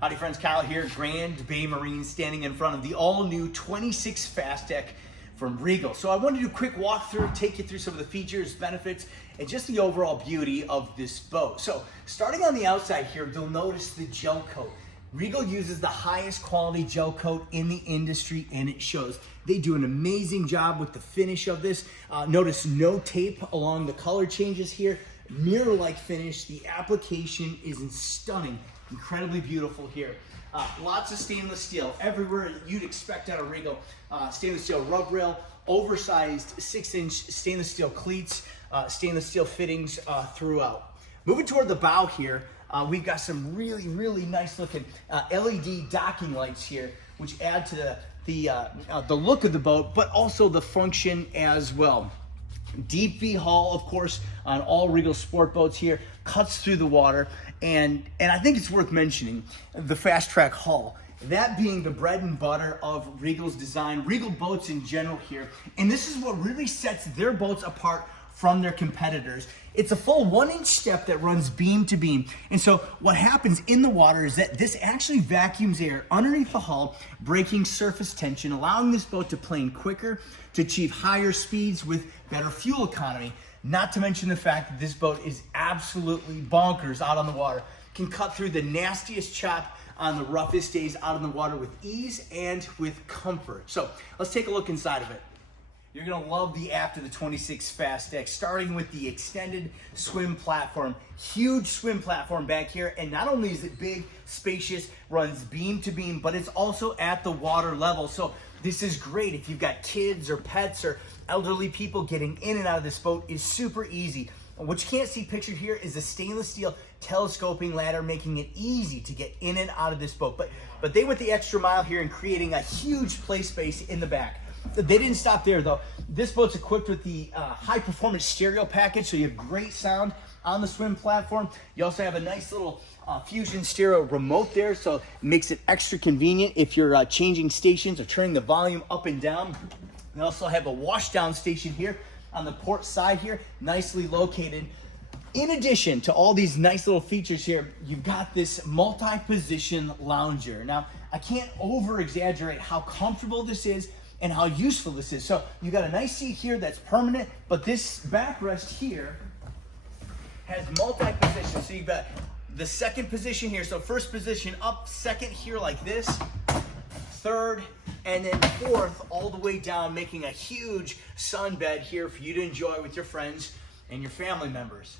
Howdy friends, Kyle here, Grand Bay Marine, standing in front of the all-new 26 Fasdeck from Regal. So I wanted to do a quick walkthrough, take you through some of the features, benefits, and just the overall beauty of this boat. So starting on the outside here, you'll notice the gel coat. Regal uses the highest quality gel coat in the industry, and it shows. They do an amazing job with the finish of this. Notice no tape along the color changes here. Mirror-like finish. The application is stunning. Incredibly beautiful here. Lots of stainless steel everywhere you'd expect out of Regal. Stainless steel rub rail, oversized 6-inch stainless steel cleats, stainless steel fittings throughout. Moving toward the bow here, we've got some really nice looking LED docking lights here, which add to the look of the boat, but also the function as well. Deep V hull, of course, on all Regal sport boats here, cuts through the water, and I think it's worth mentioning the fast track hull. That being the bread and butter of Regal's design, Regal boats in general here, and this is what really sets their boats apart from their competitors. It's a full 1-inch step that runs beam to beam. And so what happens in the water is that this actually vacuums air underneath the hull, breaking surface tension, allowing this boat to plane quicker, to achieve higher speeds with better fuel economy. Not to mention the fact that this boat is absolutely bonkers out on the water. Can cut through the nastiest chop on the roughest days out in the water with ease and with comfort. So let's take a look inside of it. You're gonna love the aft of the 26 Fasdeck, starting with the extended swim platform. Huge swim platform back here, and not only is it big, spacious, runs beam to beam, but it's also at the water level. So this is great if you've got kids or pets or elderly people. Getting in and out of this boat is super easy. What you can't see pictured here is a stainless steel telescoping ladder, making it easy to get in and out of this boat. But they went the extra mile here in creating a huge play space in the back. They didn't stop there though. This boat's equipped with the high performance stereo package, so you have great sound on the swim platform. You also have a nice little Fusion stereo remote there, so it makes it extra convenient if you're changing stations or turning the volume up and down. We also have a washdown station here on the port side here, nicely located. In addition to all these nice little features here, you've got this multi-position lounger. Now, I can't over exaggerate how comfortable this is and how useful this is. So you got a nice seat here that's permanent, but this backrest here has multi-position. So you've got the second position here. So first position up, second here like this, third, and then fourth all the way down, making a huge sunbed here for you to enjoy with your friends and your family members.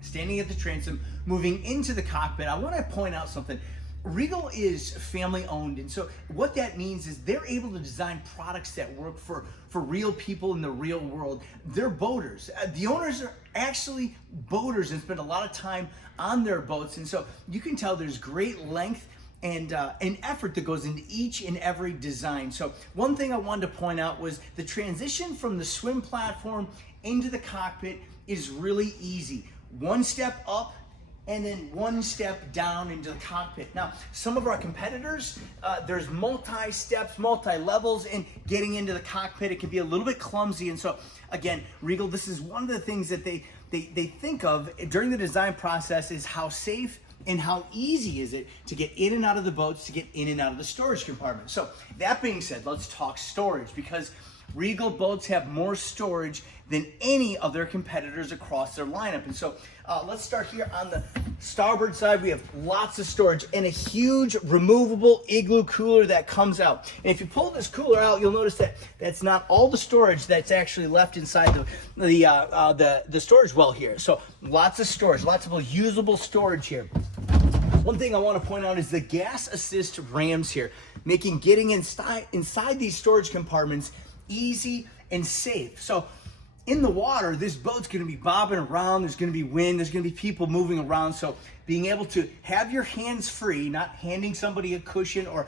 Standing at the transom, moving into the cockpit, I want to point out something. Regal is family owned, and so what that means is they're able to design products that work for real people in the real world. They're boaters. The owners are actually boaters and spend a lot of time on their boats, and so you can tell there's great length and effort that goes into each and every design. So one thing I wanted to point out was the transition from the swim platform into the cockpit is really easy. One step up, and then one step down into the cockpit. Now, some of our competitors, there's multi-steps, multi-levels, and getting into the cockpit, it can be a little bit clumsy. And so, again, Regal, this is one of the things that they think of during the design process is how safe and how easy is it to get in and out of the boats, to get in and out of the storage compartment. So that being said, let's talk storage, because Regal boats have more storage than any of their competitors across their lineup. And so let's start here on the starboard side. We have lots of storage and a huge removable igloo cooler that comes out. And if you pull this cooler out, you'll notice that that's not all the storage that's actually left inside the storage well here. So lots of storage, lots of usable storage here. One thing I want to point out is the gas assist rams here, making getting inside these storage compartments easy and safe. So in the water, this boat's going to be bobbing around. There's going to be wind. There's going to be people moving around. So being able to have your hands free, not handing somebody a cushion or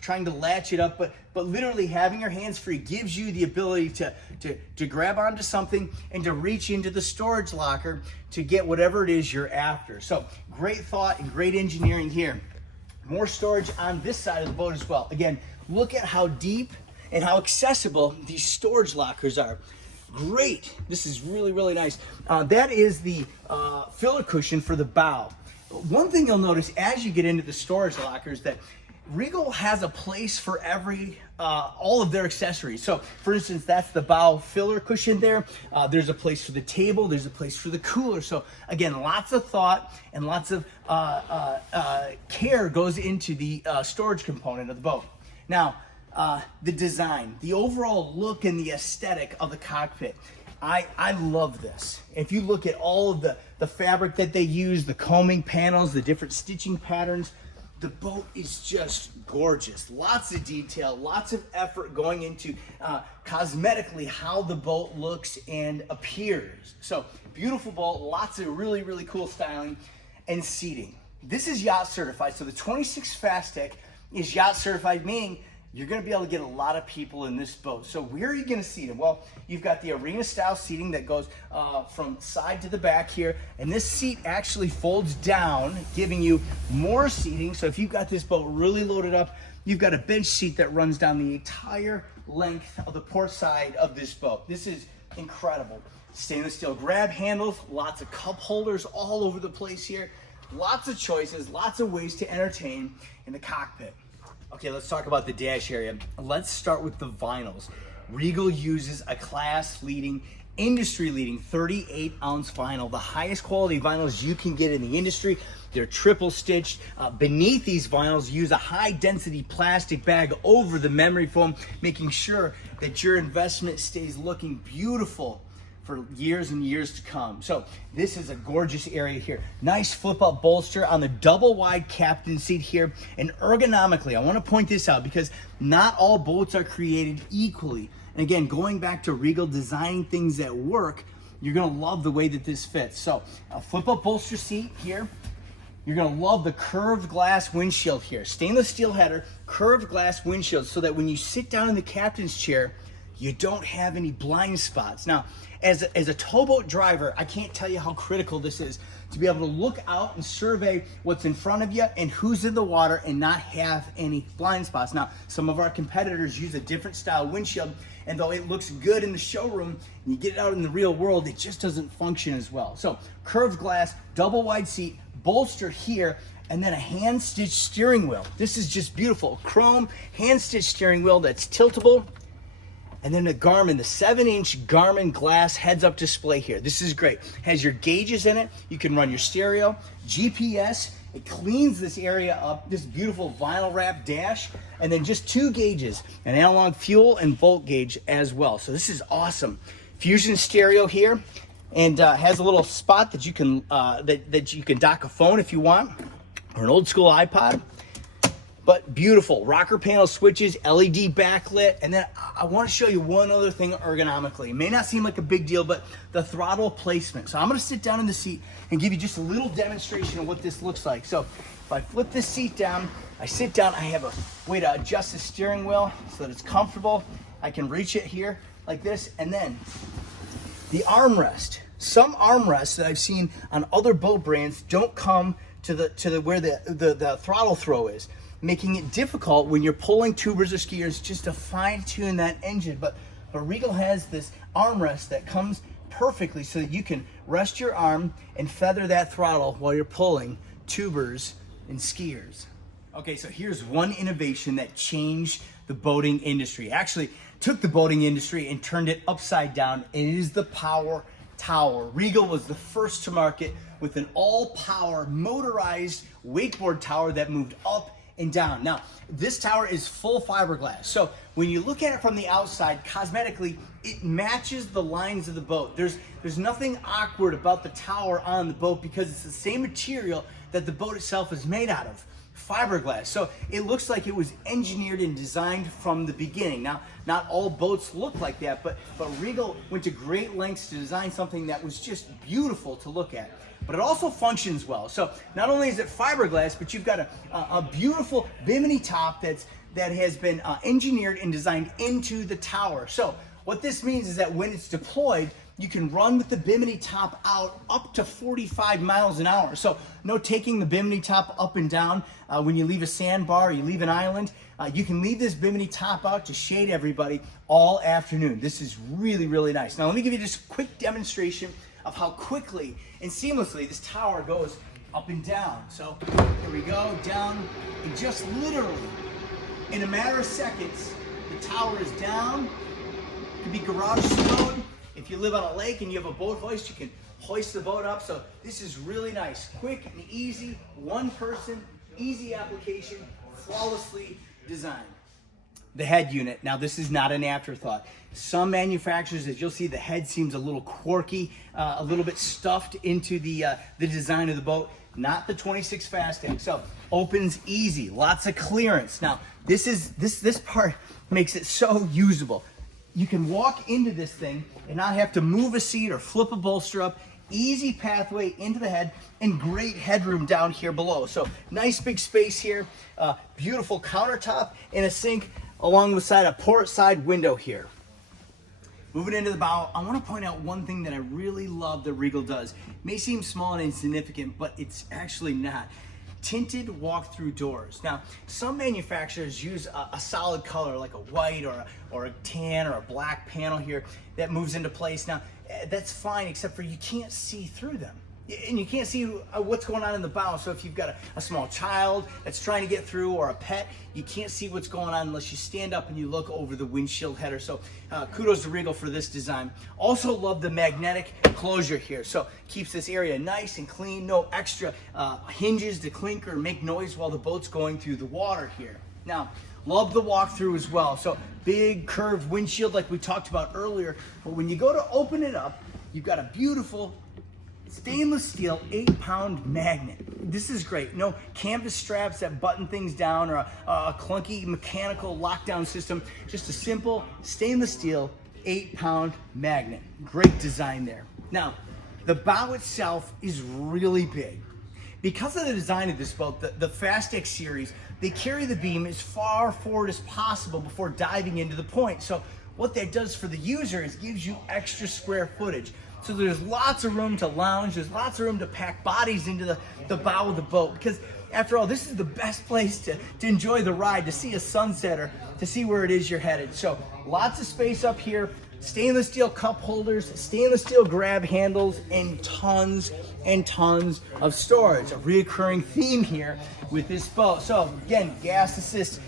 trying to latch it up, but literally having your hands free gives you the ability to grab onto something and to reach into the storage locker to get whatever it is you're after. So great thought and great engineering here. More storage on this side of the boat as well. Again, look at how deep and how accessible these storage lockers are. Great. This is really nice. That is the filler cushion for the bow. one thing you'll notice as you get into the storage lockers that Regal has a place for every all of their accessories. So for instance, that's the bow filler cushion there. There's a place for the table, there's a place for the cooler. So again, lots of thought and lots of care goes into the storage component of the boat. Now, the design, the overall look and the aesthetic of the cockpit. I love this. If you look at all of the fabric that they use, the combing panels, the different stitching patterns, the boat is just gorgeous. Lots of detail, lots of effort going into cosmetically how the boat looks and appears. So beautiful boat, lots of really, really cool styling and seating. This is yacht certified. So the 26 Fasdeck is yacht certified, meaning you're gonna be able to get a lot of people in this boat. So where are you gonna seat them? Well, you've got the arena style seating that goes from side to the back here. And this seat actually folds down, giving you more seating. So if you've got this boat really loaded up, you've got a bench seat that runs down the entire length of the port side of this boat. This is incredible. Stainless steel grab handles, lots of cup holders all over the place here. Lots of choices, lots of ways to entertain in the cockpit. Okay, let's talk about the dash area. Let's start with the vinyls. Regal uses a class-leading, industry-leading 38-ounce vinyl, the highest quality vinyls you can get in the industry. They're triple stitched. Beneath these vinyls, use a high-density plastic bag over the memory foam, making sure that your investment stays looking beautiful for years and years to come. So this is a gorgeous area here. Nice flip up bolster on the double wide captain seat here. And ergonomically, I want to point this out because not all boats are created equally. And again, going back to Regal designing things that work, you're gonna love the way that this fits. So a flip up bolster seat here. You're gonna love the curved glass windshield here. Stainless steel header, curved glass windshield, so that when you sit down in the captain's chair, you don't have any blind spots. Now, as a towboat driver, I can't tell you how critical this is to be able to look out and survey what's in front of you and who's in the water and not have any blind spots. Now, some of our competitors use a different style windshield, and though it looks good in the showroom, you get it out in the real world, it just doesn't function as well. So, curved glass, double wide seat, bolster here, and then a hand-stitched steering wheel. This is just beautiful. Chrome hand-stitched steering wheel that's tiltable. And then the Garmin, the 7-inch Garmin glass heads-up display here. This is great. Has your gauges in it. You can run your stereo, GPS. It cleans this area up. This beautiful vinyl wrap dash. And then just 2 gauges, an analog fuel and volt gauge as well. So this is awesome. Fusion stereo here, and has a little spot that you can that you can dock a phone if you want, or an old school iPod. But beautiful rocker panel switches, LED backlit, and then I want to show you one other thing ergonomically. It may not seem like a big deal, but the throttle placement. So I'm going to sit down in the seat and give you just a little demonstration of what this looks like. So if I flip this seat down, I sit down, I have a way to adjust the steering wheel so that it's comfortable. I can reach it here like this, and then the armrest. Some armrests that I've seen on other boat brands don't come to the where the throttle throw is, making it difficult when you're pulling tubers or skiers just to fine tune that engine. But Regal has this armrest that comes perfectly so that you can rest your arm and feather that throttle while you're pulling tubers and skiers. Okay, so here's one innovation that changed the boating industry. Actually, took the boating industry and turned it upside down, and it is the power tower. Regal was the first to market with an all-power motorized wakeboard tower that moved up and down. Now, this tower is full fiberglass. So when you look at it from the outside, cosmetically, it matches the lines of the boat. There's nothing awkward about the tower on the boat because it's the same material that the boat itself is made out of, fiberglass. So it looks like it was engineered and designed from the beginning. Now, not all boats look like that, but Regal went to great lengths to design something that was just beautiful to look at. But it also functions well. So not only is it fiberglass, but you've got a beautiful bimini top that has been engineered and designed into the tower. So what this means is that when it's deployed, you can run with the bimini top out up to 45 miles an hour. So no taking the bimini top up and down when you leave a sandbar, you leave an island. You can leave this bimini top out to shade everybody all afternoon. This is really, really nice. Now let me give you just a quick demonstration of how quickly and seamlessly this tower goes up and down. So here we go, down, and just literally in a matter of seconds, the tower is down. It can be garage stowed. If you live on a lake and you have a boat hoist, you can hoist the boat up. So this is really nice, quick and easy, one person, easy application, flawlessly designed. The head unit. Now this is not an afterthought. Some manufacturers, as you'll see, the head seems a little quirky, a little bit stuffed into the design of the boat. Not the 26 Fasdeck. So opens easy, lots of clearance. Now this part makes it so usable. You can walk into this thing and not have to move a seat or flip a bolster up. Easy pathway into the head and great headroom down here below. So nice big space here, beautiful countertop and a sink along the side, a port side window here. Moving into the bow, I want to point out one thing that I really love that Regal does. It may seem small and insignificant, but it's actually not. Tinted walk-through doors. Now, some manufacturers use a solid color like a white or a tan or a black panel here that moves into place. Now, that's fine, except for you can't see through them. And you can't see what's going on in the bow. So if you've got a small child that's trying to get through or a pet, you can't see what's going on unless you stand up and you look over the windshield header. So kudos to Regal for this design. Also love the magnetic closure here. So keeps this area nice and clean, no extra hinges to clink or make noise while the boat's going through the water here. Now, love the walkthrough as well. So big curved windshield like we talked about earlier, but when you go to open it up, you've got a beautiful stainless steel 8-pound magnet. This is great. No canvas straps that button things down or a clunky mechanical lockdown system. Just a simple stainless steel 8-pound magnet. Great design there. Now, the bow itself is really big. Because of the design of this boat, the Fasdeck series, they carry the beam as far forward as possible before diving into the point. So what that does for the user is gives you extra square footage. So there's lots of room to lounge, there's lots of room to pack bodies into the bow of the boat, because after all, this is the best place to enjoy the ride, to see a sunset or to see where it is you're headed. So lots of space up here, stainless steel cup holders, stainless steel grab handles, and tons of storage. A reoccurring theme here with this boat. So again, gas assist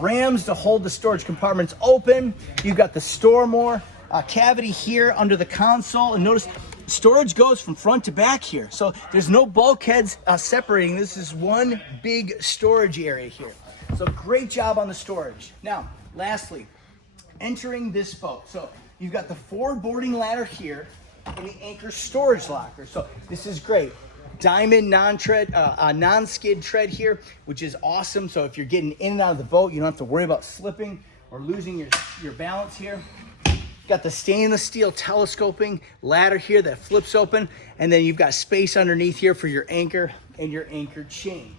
rams to hold the storage compartments open. You've got the store more cavity here under the console, and notice storage goes from front to back here. So there's no bulkheads separating. This is one big storage area here. So great job on the storage. Now, lastly, entering this boat. So you've got the forward boarding ladder here and the anchor storage locker. So this is great. Diamond non-skid tread here, which is awesome. So if you're getting in and out of the boat, you don't have to worry about slipping or losing your balance here. Got the stainless steel telescoping ladder here that flips open, and then you've got space underneath here for your anchor and your anchor chain.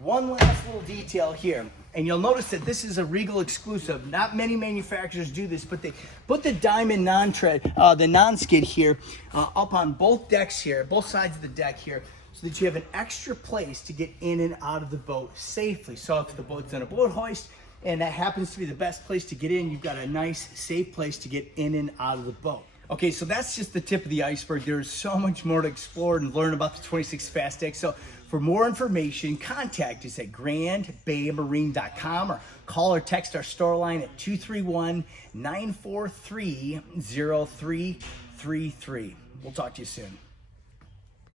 One last little detail here, and you'll notice that this is a Regal exclusive. Not many manufacturers do this, but they put the diamond the non-skid here up on both decks here, both sides of the deck here, so that you have an extra place to get in and out of the boat safely. So if the boat's on a boat hoist, and that happens to be the best place to get in, you've got a nice, safe place to get in and out of the boat. Okay, so that's just the tip of the iceberg. There's so much more to explore and learn about the 26 Fasdeck. So for more information, contact us at grandbaymarine.com or call or text our store line at 231-943-0333. We'll talk to you soon.